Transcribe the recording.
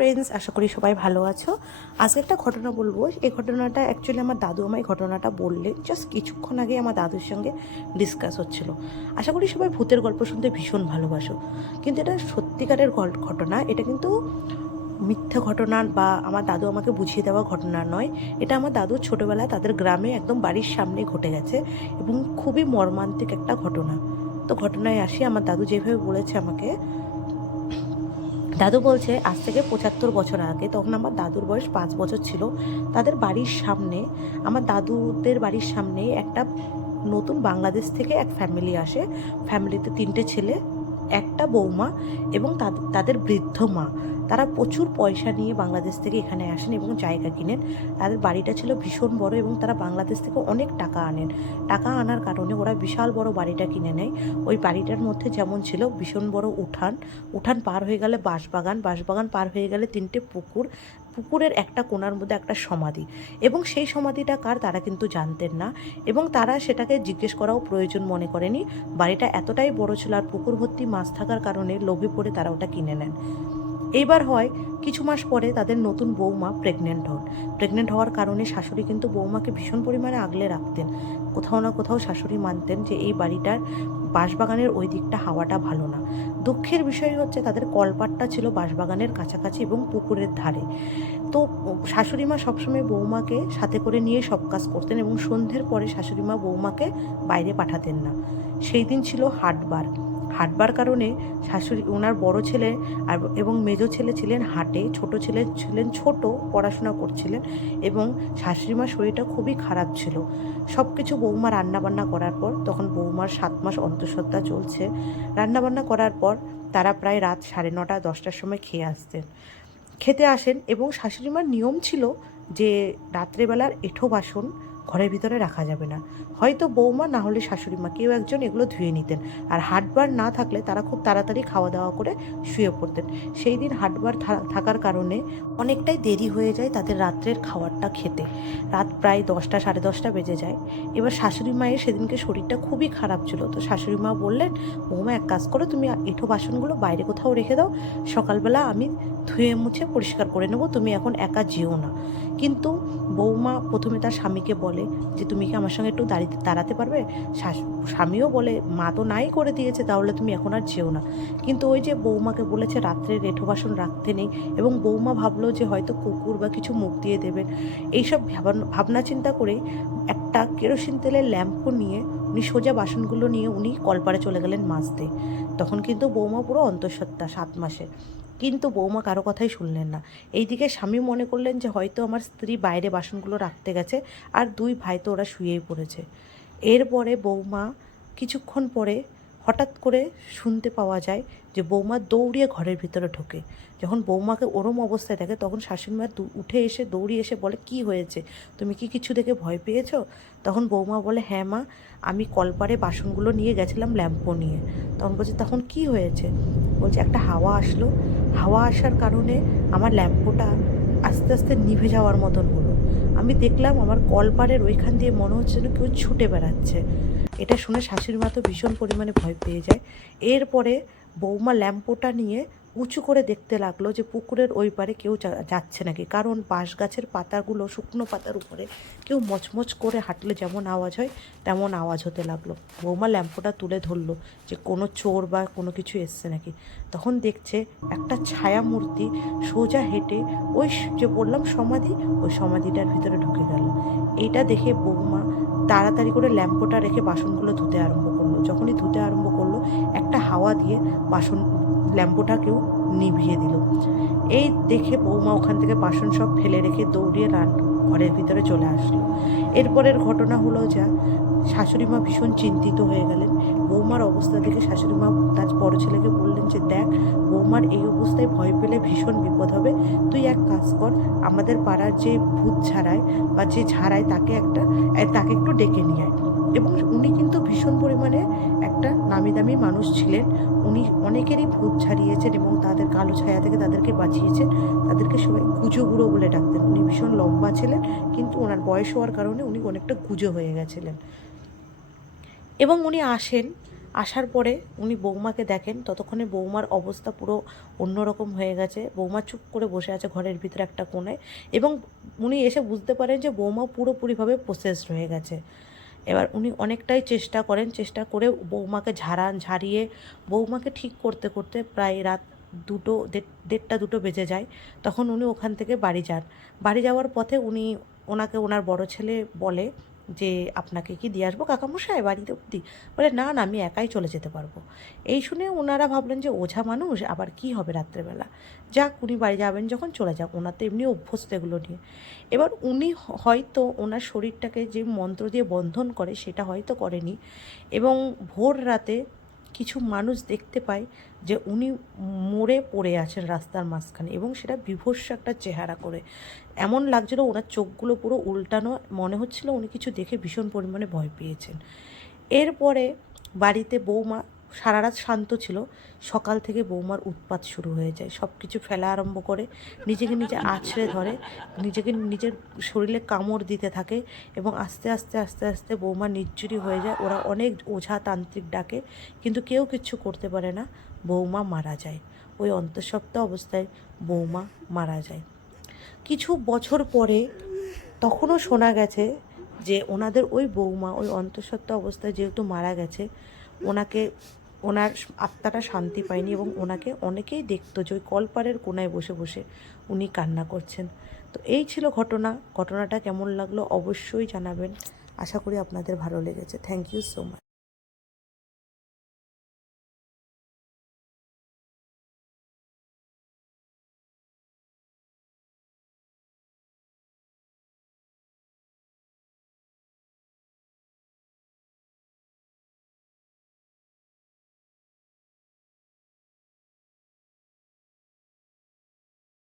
Friends, আশা করি সবাই ভালো আছো। আজকে একটা ঘটনা বলবো। এই ঘটনাটা অ্যাকচুয়ালি আমার দাদু আমায় ঘটনাটা বললেন জাস্ট কিছুক্ষণ আগে আমার দাদুর সঙ্গে ডিসকাস হচ্ছিল। আশা করি সবাই ভূতের গল্প শুনতে ভীষণ ভালোবাসো, কিন্তু এটা সত্যিকারের ঘটনা। এটা কিন্তু মিথ্যা ঘটনা বা আমার দাদু আমাকে বুঝিয়ে দেওয়া ঘটনা নয়। এটা আমার দাদুর ছোটোবেলায় তাদের গ্রামে একদম বাড়ির সামনে ঘটে গেছে এবং খুবই মর্মান্তিক একটা ঘটনা। তো ঘটনায় আসি, আমার দাদু যেভাবে বলেছে আমাকে। দাদু বলছে আজ থেকে 75 বছর আগে, তখন আমার দাদুর বয়স 5 বছর ছিল, তাদের বাড়ির সামনে, আমার দাদুদের বাড়ির সামনে একটা নতুন বাংলাদেশ থেকে এক ফ্যামিলি আসে। ফ্যামিলিতে 3টে ছেলে, একটা বৌমা এবং তাদের বৃদ্ধ মা। তারা প্রচুর পয়সা নিয়ে বাংলাদেশ থেকে এখানে আসেন এবং জায়গা কিনেন। তাদের বাড়িটা ছিল ভীষণ বড় এবং তারা বাংলাদেশ থেকে অনেক টাকা আনেন। টাকা আনার কারণে ওরা বিশাল বড় বাড়িটা কিনে নেয়। ওই বাড়িটার মধ্যে যেমন ছিল ভীষণ বড় উঠান, উঠান পার হয়ে গেলে বাঁশবাগান, বাঁশবাগান পার হয়ে গেলে 3টে পুকুর, পুকুরের একটা কোণার মধ্যে একটা সমাধি। এবং সেই সমাধিটা কার তারা কিন্তু জানতেন না এবং তারা সেটাকে জিজ্ঞেস করাও প্রয়োজন মনে করেনি। বাড়িটা এতটাই বড় ছিল আর পুকুর ভর্তি মাছ থাকার কারণে লোভে পড়ে তারা ওটা কিনে নেন। এইবার হয় কিছু মাস পরে তাদের নতুন বৌমা প্রেগনেন্ট হন। প্রেগনেন্ট হওয়ার কারণে শাশুড়ি কিন্তু বৌমাকে ভীষণ পরিমাণে আগলে রাখতেন। কোথাও না কোথাও শাশুড়ি মানতেন যে এই বাড়িটার বাঁশবাগানের ওই দিকটা হাওয়াটা ভালো না। দুঃখের বিষয় হচ্ছে তাদের কলপাটটা ছিল বাঁশবাগানের কাছাকাছি এবং পুকুরের ধারে। তো শাশুড়ি মা সবসময় বৌমাকে সাথে করে নিয়ে সব কাজ করতেন এবং সন্ধ্যের পরে শাশুড়ি মা বৌমাকে বাইরে পাঠাতেন না। সেই দিন ছিল হাটবার। হাটবার কারণে শাশুড়ি, ওনার বড় ছেলে এবং মেজো ছেলে ছিলেন হাটে, ছোট ছেলে ছিলেন ছোট, পড়াশোনা করছিলেন এবং শাশুড়ি মার শরীরটা খুবই খারাপ ছিল। সব কিছু বৌমা রান্নাবান্না করার পর, তখন বৌমার 7 মাস অন্তঃসত্ত্বা চলছে, রান্নাবান্না করার পর তারা প্রায় রাত 9:30-10টার সময় খেতে আসেন এবং শাশুড়িমার নিয়ম ছিল যে রাত্রেবেলার এঁঠো বাসন ঘরের ভিতরে রাখা যাবে না। হয়তো বৌমা না হলে শাশুড়িমা কেউ একজন এগুলো ধুয়ে নিতেন। আর হাটবার না থাকলে তারা খুব তাড়াতাড়ি খাওয়া দাওয়া করে শুয়ে পড়তেন। সেই দিন হাটবার থাকার কারণে অনেকটাই দেরি হয়ে যায় তাদের রাত্রের খাবারটা খেতে। রাত প্রায় 10টা 10:30 বেজে যায়। এবার শাশুড়ি মায়ের সেদিনকে শরীরটা খুবই খারাপ ছিল। তো শাশুড়ি মা বললেন, বৌমা এক কাজ করো, তুমি এঁঠো বাসনগুলো বাইরে কোথাও রেখে দাও, সকালবেলা আমি ধুয়ে মুছে পরিষ্কার করে নেব, তুমি এখন একা যেও না। কিন্তু বৌমা প্রথমে তার স্বামীকে বলে যে তুমি কি আমার সঙ্গে একটু দাঁড়াতে পারবে। স্বামীও বলে মা তো নাই করে দিয়েছে, তাহলে তুমি এখন আর যেও না। কিন্তু ওই যে বৌমাকে বলেছে রাত্রে এঁঠো বাসন রাখতে নেই, এবং বৌমা ভাবলো যে হয়তো কুকুর বা কিছু মুখ দিয়ে দেবেন। এইসব ভাবনা চিন্তা করে একটা কেরোসিন তেলের ল্যাম্পও নিয়ে উনি সোজা বাসনগুলো নিয়ে উনি কলপারে চলে গেলেন মাজতে। তখন কিন্তু বৌমা পুরো অন্তঃসত্ত্বা 7 মাসে, কিন্তু বৌমা কারো কথাই শুনলেন না। এইদিকে স্বামী মনে করলেন যে হয়তো আমার স্ত্রী বাইরে বাসনগুলো রাখতে গেছে, আর 2 ভাই তো ওরা শুয়েই পড়েছে। এরপরে বৌমা কিছুক্ষণ পরে হঠাৎ করে শুনতে পাওয়া যায় যে বৌমা দৌড়িয়ে ঘরের ভিতরে ঢোকে। যখন বৌমাকে ওরম অবস্থায় দেখে, তখন শাশুড়িমা উঠে এসে দৌড়িয়ে এসে বলে, কি হয়েছে, তুমি কি কিছু দেখে ভয় পেয়েছো? তখন বৌমা বলে, হ্যাঁ মা, আমি কলপারে বাসনগুলো নিয়ে গেছিলাম ল্যাম্পো নিয়ে। তখন বলছে, তখন কি হয়েছে? বলছে একটা হাওয়া আসলো, হাওয়া আসার কারণে আমার ল্যাম্পোটা আস্তে আস্তে নিভে যাওয়ার মতন হলো। আমি দেখলাম আমার কলপারের ওইখান দিয়ে মনে হচ্ছে যেন কেউ ছুটে বেড়াচ্ছে। এটা শুনে শাশুড়ি মা তো ভীষণ পরিমাণে ভয় পেয়ে যায়। এরপরে বৌমা ল্যাম্পোটা নিয়ে উঁচু করে দেখতে লাগলো যে পুকুরের ওই পারে কেউ যাচ্ছে নাকি, কারণ বাঁশ গাছের পাতাগুলো, শুকনো পাতার উপরে কেউ মচমচ করে হাঁটলে যেমন আওয়াজ হয় তেমন আওয়াজ হতে লাগলো। বৌমা ল্যাম্পোটা তুলে ধরলো যে কোনো চোর বা কোনো কিছু এসছে নাকি। তখন দেখছে একটা ছায়া মূর্তি সোজা হেঁটে ওই যে বললাম সমাধি, ওই সমাধিটার ভিতরে ঢুকে গেল। এইটা দেখে বৌমা তাড়াতাড়ি করে ল্যাম্পোটা রেখে বাসনগুলো ধুতে আরম্ভ করলো। যখনই ধুতে আরম্ভ করলো, একটা হাওয়া দিয়ে ল্যাম্পোটাকেও নিভিয়ে দিল। এই দেখে বৌমা ওখান থেকে বাসন সব ফেলে রেখে দৌড়িয়ে ঘরের ভিতরে চলে আসলো। এরপরের ঘটনা হলো যা, শাশুড়িমা ভীষণ চিন্তিত হয়ে গেলেন। বৌমার অবস্থা দেখে শাশুড়িমা তার বড় ছেলেকে বললেন যে দেখ, বৌমার এই অবস্থায় ভয় পেলে ভীষণ বিপদ হবে, তুই এক কাজ কর, আমাদের পাড়ার যে ভূত ঝাড়ায় বা যে ঝাড়ায় তাকে একটু ডেকে নিয়ে আয়। এবং উনি কিন্তু ভীষণ পরিমাণে একটা নামি দামি মানুষ ছিলেন। উনি অনেকেরই ভূত ঝাড়িয়েছেন এবং তাদের কালো ছায়া থেকে তাদেরকে বাঁচিয়েছেন। তাদেরকে সবাই গুজো বুড়ো বলে ডাকতেন। উনি ভীষণ লম্বা ছিলেন, কিন্তু ওনার বয়স হওয়ার কারণে উনি অনেকটা গুজো হয়ে গেছিলেন। এবং উনি আসেন, আসার পরে উনি বৌমাকে দেখেন, ততক্ষণে বৌমার অবস্থা পুরো অন্যরকম হয়ে গেছে। বৌমা চুপ করে বসে আছে ঘরের ভিতরে একটা কোণায়, এবং উনি এসে বুঝতে পারেন যে বৌমা পুরোপুরিভাবে প্রসেসড হয়ে গেছে। এবার উনি অনেকটাই চেষ্টা করেন, চেষ্টা করে বৌমাকে ঝাড়িয়ে বৌমাকে ঠিক করতে করতে প্রায় রাত 1:30 বেজে যায়। তখন উনি ওখান থেকে বাড়ি যান। বাড়ি যাওয়ার পথে ওনাকে ওনার বড় ছেলে বলে যে, আপনাকে কি দিয়ে আসবো কাকামশাই বাড়িতে অবধি? বলে, না না, আমি একাই চলে যেতে পারবো। এই শুনে ওনারা ভাবলেন যে ওঝা মানুষ আবার কি হবে রাত্রেবেলা, যাক উনি বাড়ি যাবেন যখন চলে যাক, ওনার তো এমনি অভ্যস্ত এগুলো নিয়ে। এবার উনি হয়তো ওনার শরীরটাকে যে মন্ত্র দিয়ে বন্ধন করে সেটা হয়তো করেনি, এবং ভোর রাতে কিছু মানুষ দেখতে পায় যে উনি মরে পড়ে আছেন রাস্তার মাঝখানে, এবং সেটা বীভৎস একটা চেহারা করে। এমন লাগছিল ওনার চোখগুলো পুরো উল্টানো, মনে হচ্ছিল উনি কিছু দেখে ভীষণ পরিমাণে ভয় পেয়েছেন। এরপরে বাড়িতে বৌমা সারা রাত শান্ত ছিল, সকাল থেকে বৌমার উৎপাত শুরু হয়ে যায়, সব কিছু ফেলা আরম্ভ করে, নিজেকে নিজে আছড়ে ধরে, নিজেকে নিজের শরীরে কামড় দিতে থাকে, এবং আস্তে আস্তে আস্তে আস্তে বৌমা নির্জুরি হয়ে যায়। ওরা অনেক ওঝা তান্ত্রিক ডাকে, কিন্তু কেউ কিচ্ছু করতে পারে না, বৌমা মারা যায়। ওই অন্তঃসপ্ত অবস্থায় বৌমা মারা যায়। কিছু বছর পরে তখনও শোনা গেছে যে ওনাদের ওই বৌমা ওই অন্তঃসত্ত্বা অবস্থায় যেহেতু মারা গেছে, ওনার আত্মাটা শান্তি পায়নি, এবং ওনাকে অনেকেই দেখতো যে ওই কলপারের কোনায় বসে বসে উনি কান্না করছেন। তো এই ছিল ঘটনাটা কেমন লাগলো অবশ্যই জানাবেন। আশা করি আপনাদের ভালো লেগেছে। Thank you so much.